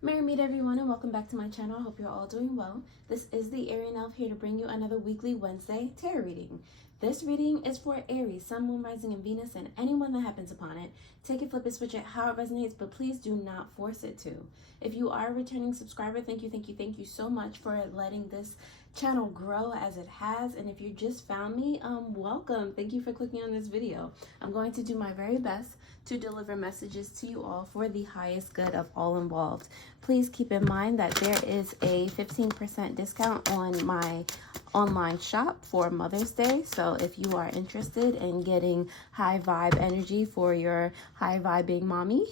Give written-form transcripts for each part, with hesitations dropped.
Merry meet everyone and welcome back to my channel. I hope you're all doing well. This is the Arian Elf here to bring you another weekly Wednesday tarot reading. This reading is for Aries, Sun, Moon, Rising, and Venus, and anyone that happens upon it. Take it, flip it, switch it, how it resonates, but please do not force it to. If you are a returning subscriber, thank you so much for letting this channel grow as it has. And if you just found me, welcome. Thank you for clicking on this video. I'm going to do my very best to deliver messages to you all for the highest good of all involved. Please keep in mind that there is a 15% discount on my online shop for Mother's Day. So if you are interested in getting high vibe energy for your high vibing mommy,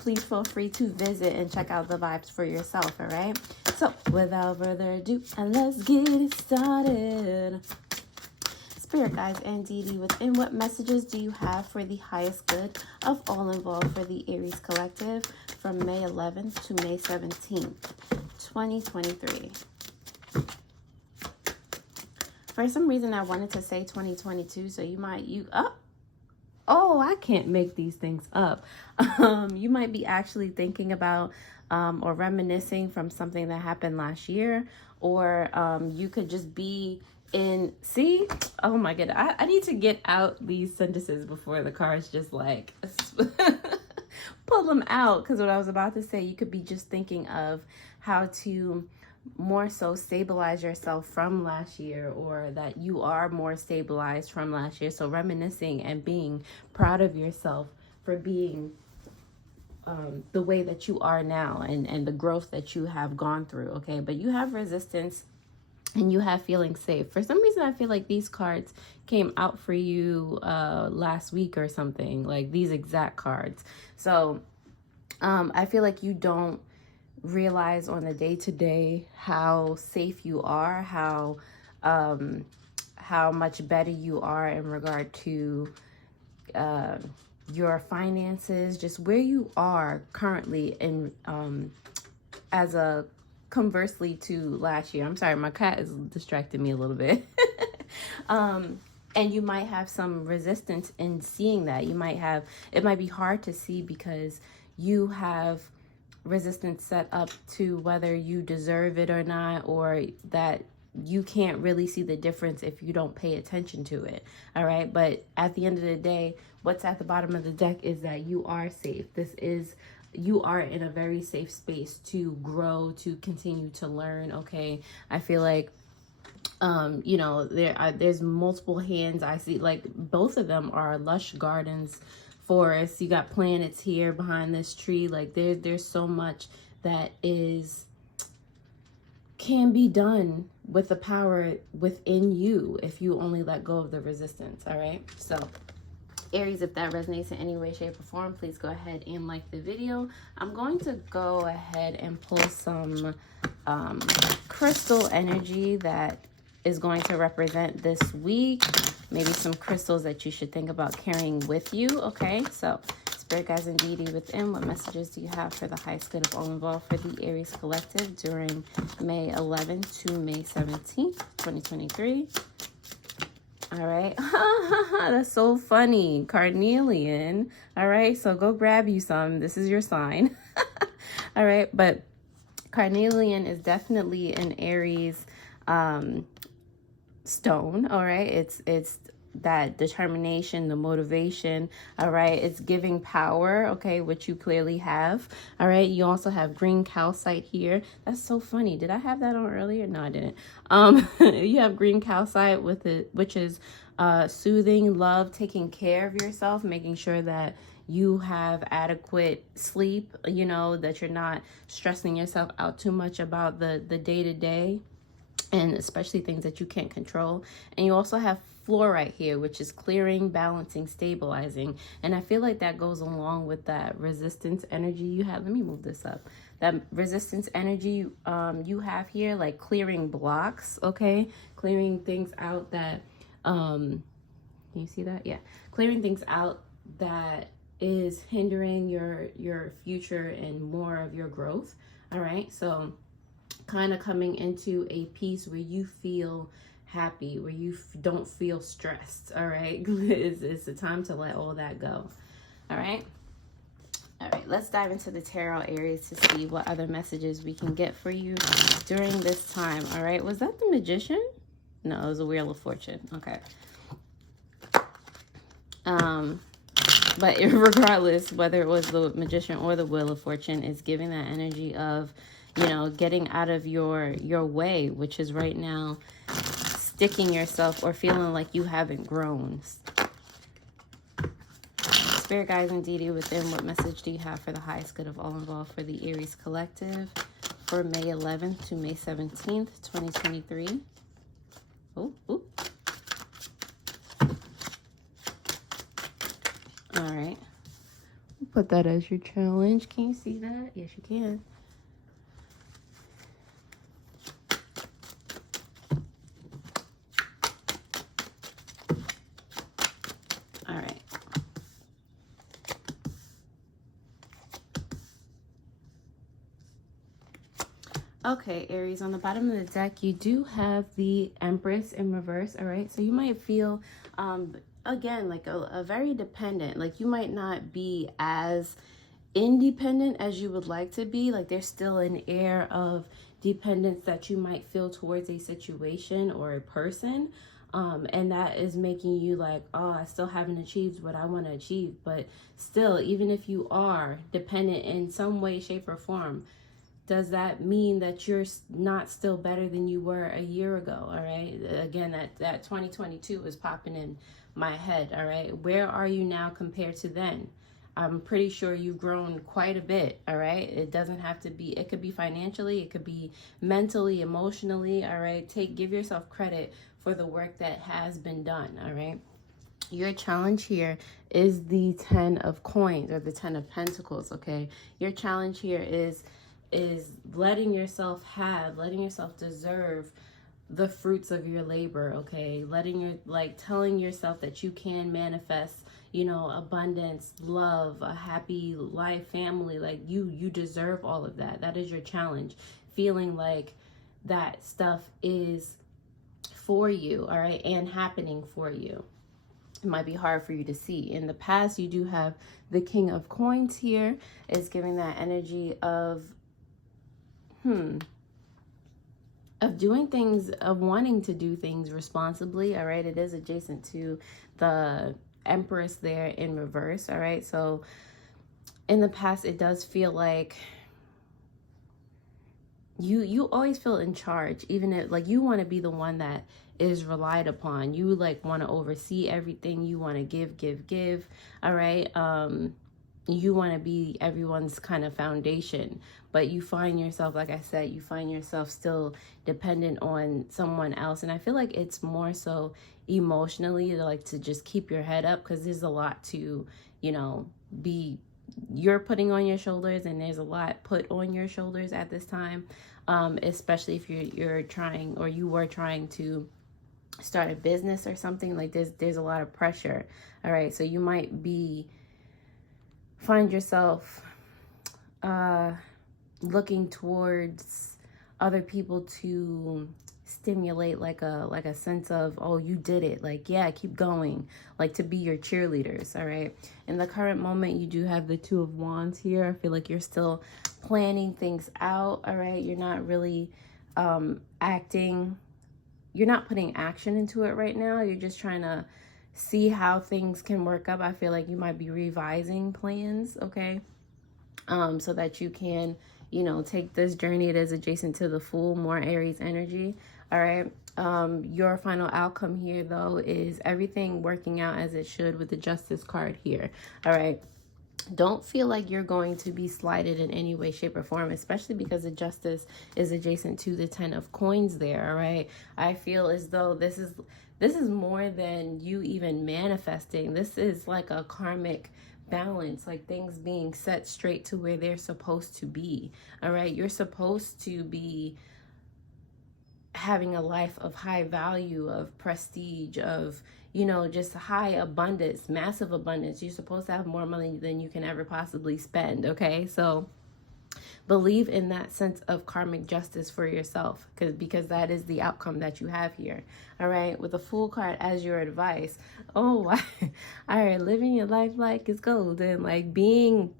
please feel free to visit and check out the vibes for yourself. All right, so without further ado, let's get it started. Spirit guides and deity within, what messages do you have for the highest good of all involved for the Aries collective from May 11th to May 17th, 2023? For some reason, I wanted to say 2022, so I can't make these things up. You might be actually thinking about or reminiscing from something that happened last year, or you could just be oh my god, I need to get out these sentences before the cards just like pull them out, because what I was about to say, you could be just thinking of how to more so stabilize yourself from last year, or that you are more stabilized from last year. So reminiscing and being proud of yourself for being the way that you are now, and the growth that you have gone through. Okay, but you have resistance and you have feeling safe. For some reason, I feel like these cards came out for you last week or something, like these exact cards. So I feel like you don't realize on the day-to-day how safe you are, how much better you are in regard to your finances, just where you are currently in as a conversely to last year. I'm sorry, my cat is distracting me a little bit. And you might have some resistance in seeing that. It might be hard to see because you have resistance set up to whether you deserve it or not, or that you can't really see the difference if you don't pay attention to it. All right, but at the end of the day, what's at the bottom of the deck is that you are safe. You are in a very safe space to grow, to continue to learn. Okay, I feel like there's multiple hands. I see, like, both of them are lush gardens, forests. You got planets here behind this tree. Like there's so much that can be done with the power within you if you only let go of the resistance. All right, so Aries, if that resonates in any way, shape, or form, please go ahead and like the video. I'm going to go ahead and pull some crystal energy that is going to represent this week. Maybe some crystals that you should think about carrying with you. Okay, so spirit guides and deity within, what messages do you have for the highest good of all involved for the Aries collective during May 11th to May 17th, 2023? All right. That's so funny. Carnelian. All right, so go grab you some. This is your sign. All right, but carnelian is definitely an Aries stone. All right, it's that determination, the motivation. All right, it's giving power, okay, which you clearly have. All right, you also have green calcite here. That's so funny. Did I have that on earlier? No, I didn't. You have green calcite with it, which is soothing, love, taking care of yourself, making sure that you have adequate sleep, you know, that you're not stressing yourself out too much about the day-to-day, and especially things that you can't control. And you also have fluorite here, which is clearing, balancing, stabilizing. And I feel like that goes along with that resistance energy you have. Let me move this up. That resistance energy you have here, like clearing blocks, okay? Clearing things out that, can you see that? Yeah. Clearing things out that is hindering your future and more of your growth. All right. So kind of coming into a piece where you feel happy, where you don't feel stressed. All right. It's a time to let all that go. All right. All right, let's dive into the tarot, Aries, to see what other messages we can get for you during this time. All right, was that the Magician? No, it was a Wheel of Fortune. Okay. But regardless, whether it was the Magician or the Wheel of Fortune, it's giving that energy of, you know, getting out of your way, which is right now sticking yourself or feeling like you haven't grown. Spirit guides and deity within, what message do you have for the highest good of all involved for the Aries collective for May 11th to May 17th, 2023? Oh, ooh. All right. Put that as your challenge. Can you see that? Yes, you can. All right. Okay, Aries, on the bottom of the deck, you do have the Empress in reverse, all right? So you might feel, again, like a very dependent. Like you might not be as independent as you would like to be. Like there's still an air of dependence that you might feel towards a situation or a person. And that is making you like, oh, I still haven't achieved what I want to achieve. But still, even if you are dependent in some way, shape, or form, does that mean that you're not still better than you were a year ago? All right. Again, that 2022 is popping in my head. All right. Where are you now compared to then? I'm pretty sure you've grown quite a bit. All right. It doesn't have to be, it could be financially, it could be mentally, emotionally. All right. Give yourself credit for the work that has been done. All right. Your challenge here is the 10 of coins or the 10 of pentacles. Okay. Your challenge here is letting yourself deserve the fruits of your labor. Okay. Telling yourself that you can manifest, you know, abundance, love, a happy life, family. Like you deserve all of that. That is your challenge. Feeling like that stuff is for you. All right. And happening for you. It might be hard for you to see. In the past, you do have the King of Coins here. It's giving that energy of doing things, of wanting to do things responsibly. All right. It is adjacent to the Empress there in reverse. All right. So in the past, it does feel like you always feel in charge, even if like you want to be the one that is relied upon. You like want to oversee everything. You want to give. All right. You want to be everyone's kind of foundation, but you find yourself, like I said, you find yourself still dependent on someone else. And I feel like it's more so emotionally, like to just keep your head up, because there's a lot to, you know, you're putting on your shoulders, and there's a lot put on your shoulders at this time, especially if you're trying, or you were trying to start a business or something. Like there's a lot of pressure. All right. So you might find yourself looking towards other people to stimulate like a sense of, oh, you did it, like, yeah, keep going, like to be your cheerleaders. All right. In the current moment, you do have the Two of Wands here. I feel like you're still planning things out. All right. You're not really you're not putting action into it right now. You're just trying to see how things can work up. I feel like you might be revising plans, okay? So that you can, you know, take this journey. It is adjacent to the Fool, more Aries energy, all right? Your final outcome here, though, is everything working out as it should with the Justice card here, all right? Don't feel like you're going to be slighted in any way, shape, or form, especially because the Justice is adjacent to the 10 of coins there, all right? I feel as though this is more than you even manifesting. This is like a karmic balance, like things being set straight to where they're supposed to be, all right? You're supposed to be having a life of high value, of prestige, of, you know, just high abundance, massive abundance. You're supposed to have more money than you can ever possibly spend, okay? So believe in that sense of karmic justice for yourself, because that is the outcome that you have here, all right? With the Fool card as your advice. Oh, all right, living your life like it's golden, like being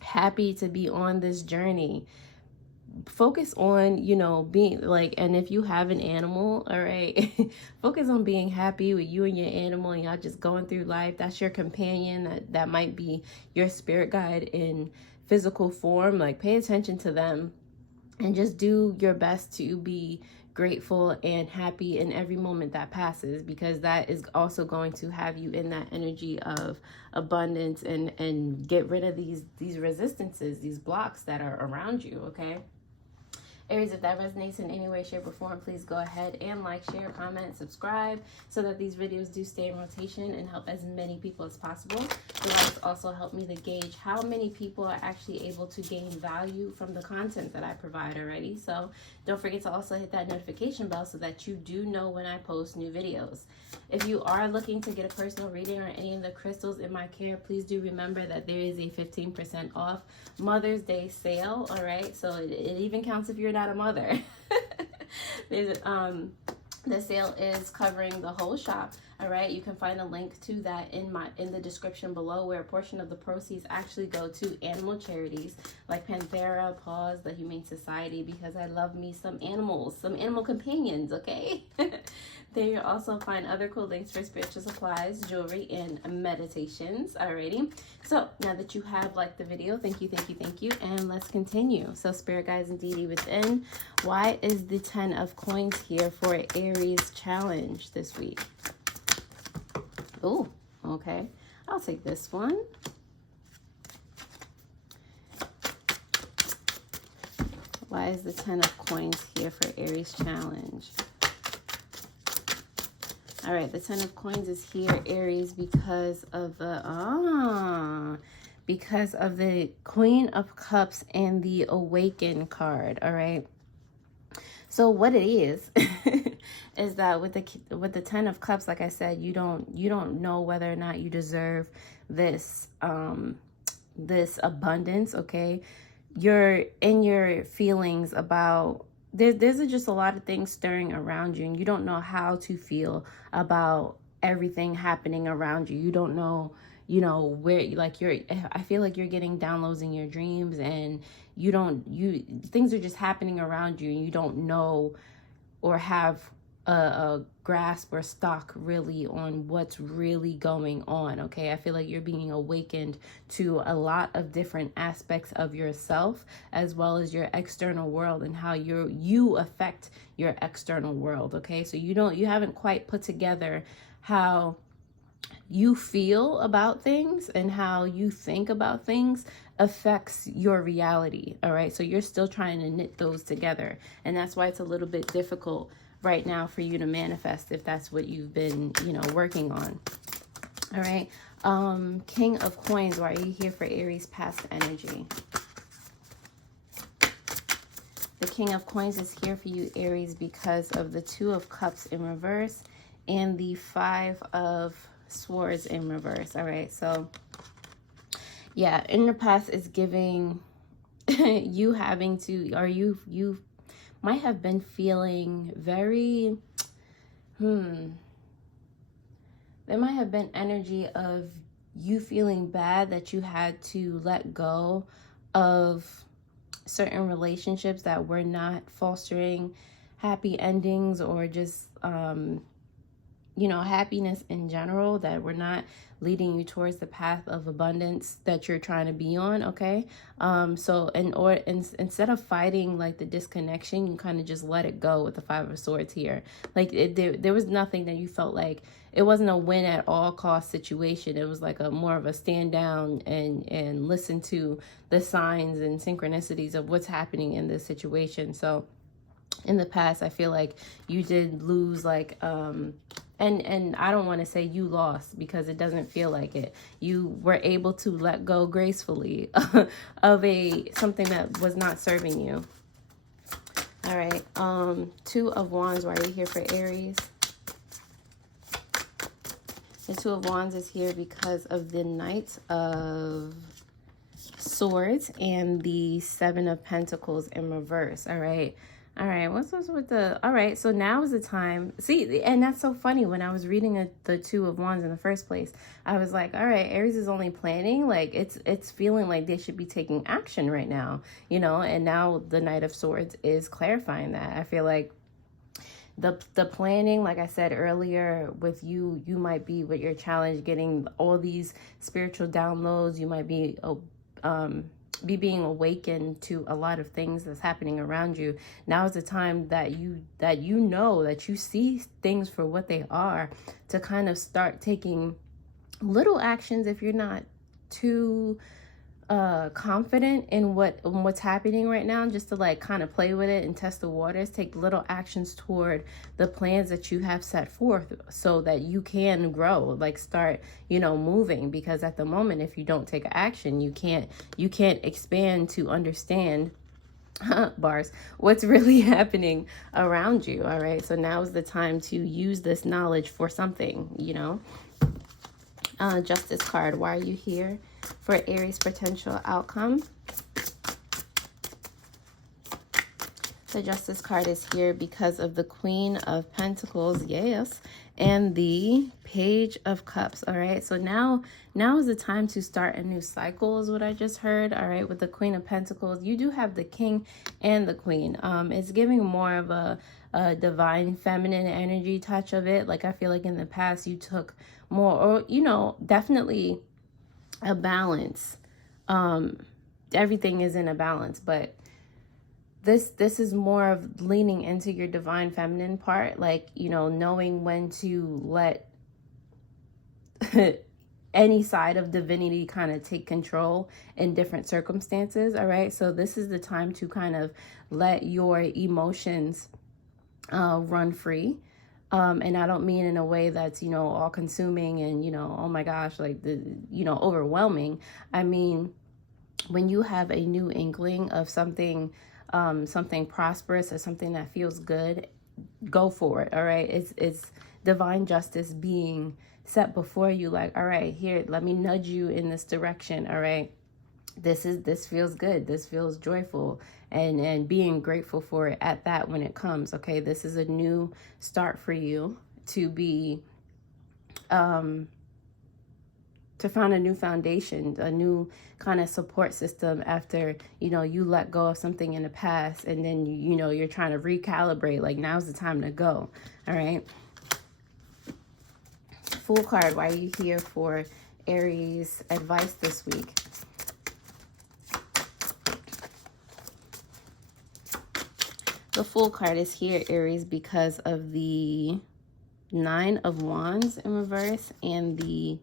happy to be on this journey. Focus on, you know, being like, and if you have an animal, all right, focus on being happy with you and your animal, and y'all just going through life. That's your companion. That might be your spirit guide in physical form. Like, pay attention to them and just do your best to be grateful and happy in every moment that passes, because that is also going to have you in that energy of abundance, and get rid of these resistances, these blocks that are around you. Okay, Aries, if that resonates in any way, shape, or form, please go ahead and like, share, comment, subscribe, so that these videos do stay in rotation and help as many people as possible. So that also help me to gauge how many people are actually able to gain value from the content that I provide already. So don't forget to also hit that notification bell so that you do know when I post new videos. If you are looking to get a personal reading or any of the crystals in my care, please do remember that there is a 15% off Mother's Day sale. All right, so it even counts if you're not a mother. There's the sale is covering the whole shop. All right, you can find a link to that in the description below, where a portion of the proceeds actually go to animal charities like Panthera, Paws, the Humane Society, because I love me some animals, some animal companions. Okay. There you'll also find other cool links for spiritual supplies, jewelry, and meditations. Alrighty. So now that you have liked the video, thank you, and let's continue. So spirit guides and deity within, why is the 10 of coins here for Aries challenge this week? Oh, okay. I'll take this one. Why is the 10 of coins here for Aries challenge? All right, the 10 of coins is here, Aries, because of the Queen of Cups and the Awaken card. All right. So what it is is that with the 10 of Cups, like I said, you don't know whether or not you deserve this this abundance. Okay, you're in your feelings about. There's just a lot of things stirring around you, and you don't know how to feel about everything happening around you. You don't know, where, like, I feel like you're getting downloads in your dreams, and things are just happening around you, and you don't know or have a grasp or stock really on what's really going on. Okay, I feel like you're being awakened to a lot of different aspects of yourself, as well as your external world, and how you affect your external world. Okay, so you haven't quite put together how you feel about things and how you think about things affects your reality. All right, so you're still trying to knit those together, and that's why it's a little bit difficult right now for you to manifest, if that's what you've been, working on. All right. King of Coins, why are you here for Aries past energy? The King of Coins is here for you, Aries, because of the 2 of Cups in reverse and the 5 of Swords in reverse. All right. So yeah, in the past is giving you having to, or you might have been feeling very, there might have been energy of you feeling bad that you had to let go of certain relationships that were not fostering happy endings, or just, happiness in general, that were not leading you towards the path of abundance that you're trying to be on. Okay. So instead of fighting like the disconnection, you kind of just let it go with the 5 of Swords here. Like there was nothing that you felt like, it wasn't a win at all cost situation. It was like a more of a stand down and listen to the signs and synchronicities of what's happening in this situation. So in the past, I feel like you did lose, like, and I don't want to say you lost, because it doesn't feel like it. You were able to let go gracefully of something that was not serving you. All right. 2 of Wands, why are you here for Aries? The 2 of Wands is here because of the Knight of Swords and the 7 of Pentacles in reverse. All right. All right, what's with the, all right, so now is the time. See, and that's so funny. When I was reading the Two of Wands in the first place, I was like, all right, Aries is only planning. Like, it's feeling like they should be taking action right now, you know, and now the Knight of Swords is clarifying that. I feel like the planning, like I said earlier, with you might be with your challenge, getting all these spiritual downloads. You might be being awakened to a lot of things that's happening around you. Now is the time that you see things for what they are, to kind of start taking little actions if you're not too confident in what's happening right now, just to like kind of play with it and test the waters. Take little actions toward the plans that you have set forth, so that you can grow, like start, you know, moving. Because at the moment, if you don't take action, you can't expand to understand bars what's really happening around you. All right, so now is the time to use this knowledge for something, you know. Justice card, why are you here for Aries potential outcome? The Justice card is here because of the Queen of Pentacles, yes, and the Page of Cups. All right, so now is the time to start a new cycle, is what I just heard. All right, with the Queen of Pentacles, you do have the King and the Queen. It's giving more of a divine feminine energy touch of it. Like, I feel like in the past you took more, or, you know, definitely a balance. Everything is in a balance, but this is more of leaning into your divine feminine part, like, you know, knowing when to let any side of divinity kind of take control in different circumstances. All right, so this is the time to kind of let your emotions run free. And I don't mean in a way that's, you know, all consuming and, you know, oh my gosh, like overwhelming. I mean, when you have a new inkling of something, something prosperous or something that feels good, go for it. All right. It's divine justice being set before you. Like, all right, here, let me nudge you in this direction. All right. This feels good. This feels joyful, and being grateful for it at that when it comes. Okay. This is a new start for you to be, to find a new foundation, a new kind of support system after, you know, you let go of something in the past, and then, you know, you're trying to recalibrate. Like, now's the time to go. All right. Fool card, why are you here for Aries advice this week? The Fool card is here, Aries, because of the Nine of Wands in reverse and the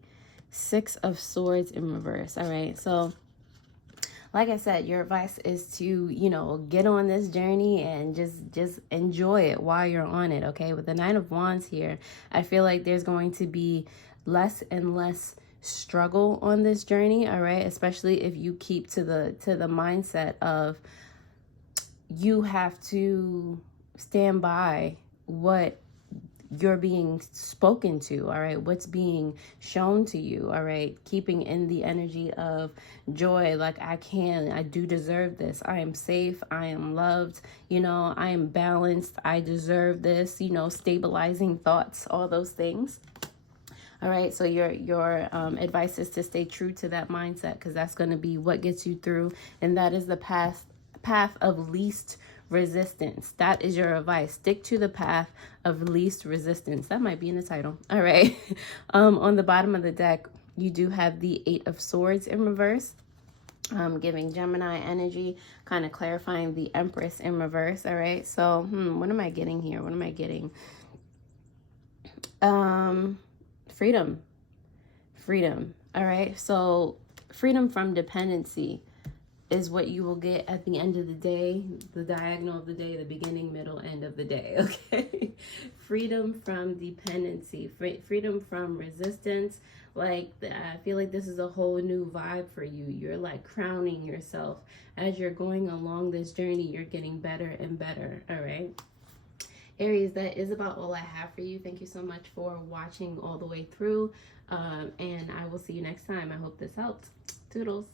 Six of Swords in reverse. All right, so like I said, your advice is to, you know, get on this journey and just enjoy it while you're on it. Okay, with the Nine of Wands here, I feel like there's going to be less and less struggle on this journey. All right, especially if you keep to the mindset of, you have to stand by what you're being spoken to. All right, what's being shown to you. All right, keeping in the energy of joy, like, I do deserve this. I am safe, I am loved, you know, I am balanced, I deserve this, you know, stabilizing thoughts, all those things. All right, so your advice is to stay true to that mindset, because that's going to be what gets you through, and that is the path of least resistance. That is your advice. Stick to the path of least resistance. That might be in the title. All right. On the bottom of the deck, you do have the Eight of Swords in reverse, giving Gemini energy, kind of clarifying the Empress in reverse. All right. So, what am I getting here? What am I getting? Freedom. All right. So, freedom from dependency is what you will get at the end of the day, the diagonal of the day, the beginning, middle, end of the day, okay? Freedom from dependency, freedom from resistance. Like, I feel like this is a whole new vibe for you. You're like crowning yourself. As you're going along this journey, you're getting better and better, all right? Aries, that is about all I have for you. Thank you so much for watching all the way through, and I will see you next time. I hope this helped. Toodles.